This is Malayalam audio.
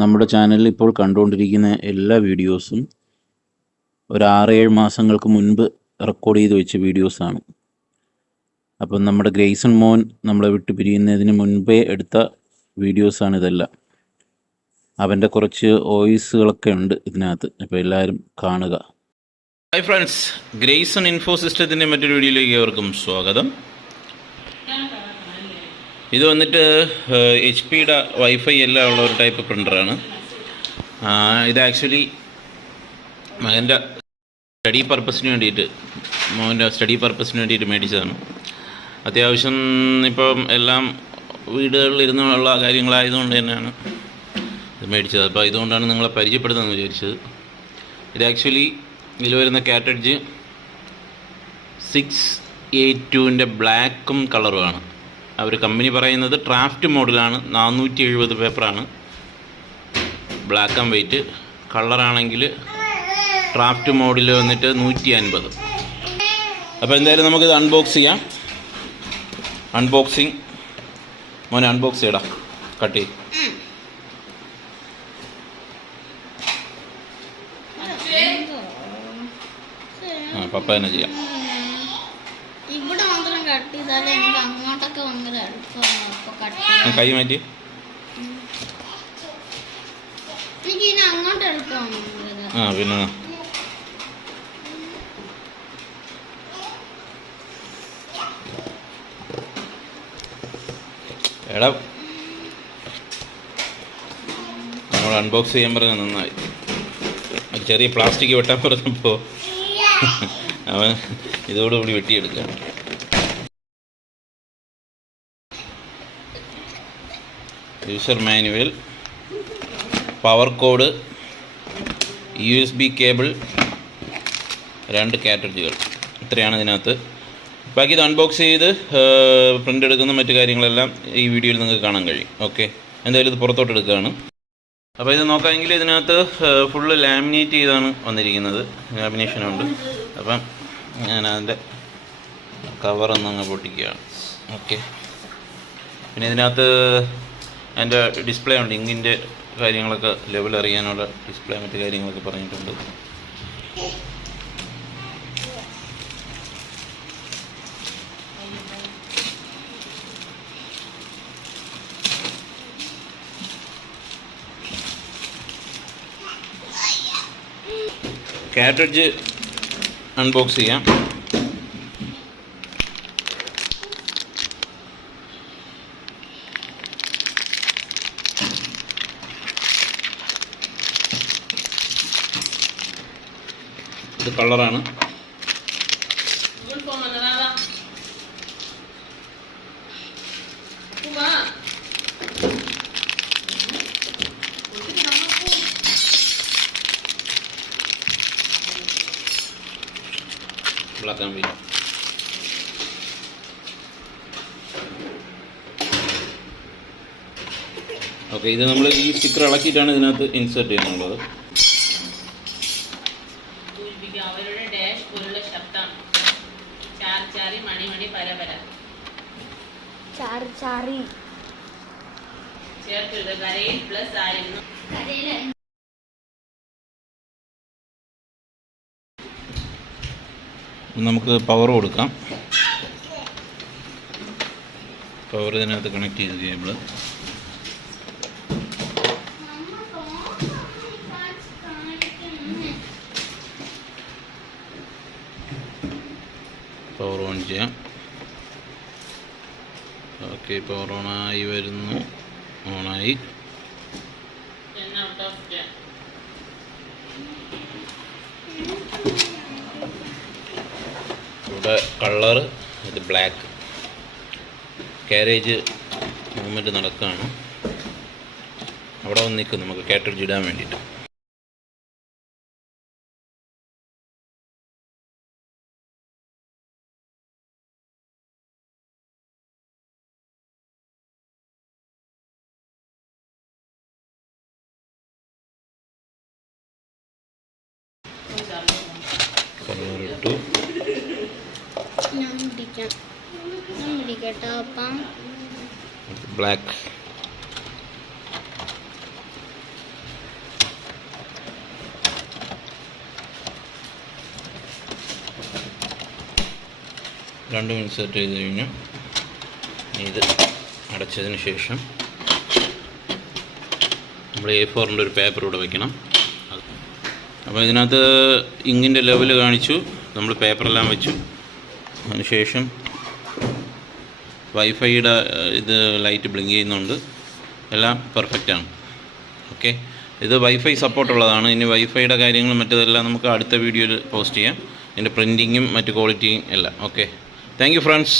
നമ്മുടെ ചാനലിൽ ഇപ്പോൾ കണ്ടുകൊണ്ടിരിക്കുന്ന എല്ലാ വീഡിയോസും ഒരു 6-7 മാസങ്ങൾക്ക് മുൻപ് റെക്കോർഡ് ചെയ്ത് വെച്ച വീഡിയോസാണ്. അപ്പം നമ്മുടെ ഗ്രേസൺ മോൻ നമ്മളെ വിട്ട് പിരിയുന്നതിന് മുൻപേ എടുത്ത വീഡിയോസാണ് ഇതെല്ലാം. അവൻ്റെ കുറച്ച് വോയിസുകളൊക്കെ ഉണ്ട് ഇതിനകത്ത്. അപ്പോൾ എല്ലാവരും കാണുക. ഹായ് ഫ്രണ്ട്സ്, ഗ്രേസൺ ഇൻഫോ സിസ്റ്റത്തിൻ്റെ മറ്റൊരു വീഡിയോയിലേക്ക് ഏവർക്കും സ്വാഗതം. ഇത് വന്നിട്ട് HP വൈഫൈ എല്ലാം ഉള്ള ഒരു ടൈപ്പ് പ്രിൻ്ററാണ്. ഇത് ആക്ച്വലി മകൻ്റെ സ്റ്റഡി പർപ്പസിന് വേണ്ടിയിട്ട് മേടിച്ചതാണ്. അത്യാവശ്യം ഇപ്പം എല്ലാം വീടുകളിലിരുന്നുള്ള കാര്യങ്ങളായതുകൊണ്ട് തന്നെയാണ് ഇത് മേടിച്ചത്. അപ്പോൾ ഇതുകൊണ്ടാണ് നിങ്ങളെ പരിചയപ്പെടുത്തുന്നതെന്ന് വിചാരിച്ചത്. ഇത് ആക്ച്വലി ഇതിൽ വരുന്ന കാറ്റഡ്ജ് 682-ൻ്റെ ബ്ലാക്കും കളറുമാണ്. അവർ കമ്പനി പറയുന്നത് ഡ്രാഫ്റ്റ് മോഡലാണ്, 470 പേപ്പറാണ് ബ്ലാക്ക് ആൻഡ് വൈറ്റ്. കളറാണെങ്കിൽ ഡ്രാഫ്റ്റ് മോഡിൽ വന്നിട്ട് 150. അപ്പോൾ എന്തായാലും നമുക്കിത് അൺബോക്സ് ചെയ്യാം. അൺബോക്സിങ് മോനെ അൺബോക്സ് ചെയ്യടാ, കട്ട് ചെയ്യും. പപ്പ തന്നെ ചെയ്യാം. കൈ മാറ്റി പിന്നെ എടാ നമ്മൾ അൺബോക്സ് ചെയ്യാൻ പറഞ്ഞ നന്നായി. ഒരു ചെറിയ പ്ലാസ്റ്റിക് വെട്ടാൻ പറഞ്ഞപ്പോൾ അവൻ ഇതോടുകൂടി വെട്ടിയെടുക്കുക. User manual, power cord, USB cable, 2 കാറ്റഡ്ജുകൾ, ഇത്രയാണ് ഇതിനകത്ത്. ബാക്കി ഇത് അൺബോക്സ് ചെയ്ത് പ്രിൻ്റ് എടുക്കുന്ന മറ്റു കാര്യങ്ങളെല്ലാം ഈ വീഡിയോയിൽ നിങ്ങൾക്ക് കാണാൻ കഴിയും. ഓക്കെ, എന്തായാലും ഇത് പുറത്തോട്ട് എടുക്കുകയാണ്. അപ്പോൾ ഇത് നോക്കാമെങ്കിൽ ഇതിനകത്ത് ഫുള്ള് ലാമിനേറ്റ് ചെയ്താണ് വന്നിരിക്കുന്നത്, ലാമിനേഷനുണ്ട്. അപ്പം ഞാൻ അതിൻ്റെ കവറൊന്നങ്ങ് പൊട്ടിക്കുകയാണ്. ഓക്കെ, പിന്നെ ഇതിനകത്ത് അതിൻ്റെ ഡിസ്പ്ലേ ഉണ്ട്, ഇങ്കിൻ്റെ കാര്യങ്ങളൊക്കെ ലെവൽ അറിയാനുള്ള ഡിസ്പ്ലേ മറ്റു കാര്യങ്ങളൊക്കെ പറഞ്ഞിട്ടുണ്ട്. കാറ്റഡ്ജ് അൺബോക്സ് ചെയ്യാം. ഇത് കളറാണ്. Black and white. ഓക്കെ, ഇത് നമ്മൾ ഈ സ്റ്റിക്കർ ഇളക്കിയിട്ടാണ് ഇതിനകത്ത് ഇൻസേർട്ട് ചെയ്യാനുള്ളത്. അവരുടെ ഡാഷ് പോലുള്ള ശബ്ദം ചാറി മണി പരപര ചേർത്തിട്ട് കരയിൽ പ്ലസ് ആയിരുന്നു. നമുക്ക് പവർ കൊടുക്കാം. പവർ ഇതിനകത്ത് കണക്ട് ചെയ്ത് കേബിള്. പവർ ഓൺ ചെയ്യാം. ഓക്കെ, പവർ ഓണായി വരുന്നു. ഓണായി. ഇവിടെ കളറ് ഇത് ബ്ലാക്ക്. കാരേജ് മൂവ്മെൻറ്റ് നടക്കുകയാണ്. അവിടെ വന്ന് നിൽക്കും നമുക്ക് കാറ്റഡ്ജ് ഇടാൻ വേണ്ടിയിട്ട്. കളറിട്ടു. ബ്ലാക്ക്. രണ്ടും ഇൻസേർട്ട് ചെയ്ത് കഴിഞ്ഞു. ഇത് അടച്ചതിന് ശേഷം നമ്മൾ A4ൻ്റെ ഒരു പേപ്പർ ഇവിടെ വയ്ക്കണം. അപ്പോൾ ഇതിനകത്ത് ഇങ്കിൻ്റെ ലെവൽ കാണിച്ചു, നമ്മൾ പേപ്പറെല്ലാം വെച്ചു. അതിനുശേഷം വൈഫൈയുടെ ഇത് ലൈറ്റ് ബ്ലിങ്ക് ചെയ്യുന്നുണ്ട്, എല്ലാം പെർഫെക്റ്റാണ്. ഓക്കെ, ഇത് വൈഫൈ സപ്പോർട്ടുള്ളതാണ്. ഇനി വൈഫൈയുടെ കാര്യങ്ങളും മറ്റതെല്ലാം നമുക്ക് അടുത്ത വീഡിയോയിൽ പോസ്റ്റ് ചെയ്യാം, ഇതിൻ്റെ പ്രിൻറ്റിങ്ങും മറ്റ് ക്വാളിറ്റിയും എല്ലാം. Okay, thank you friends.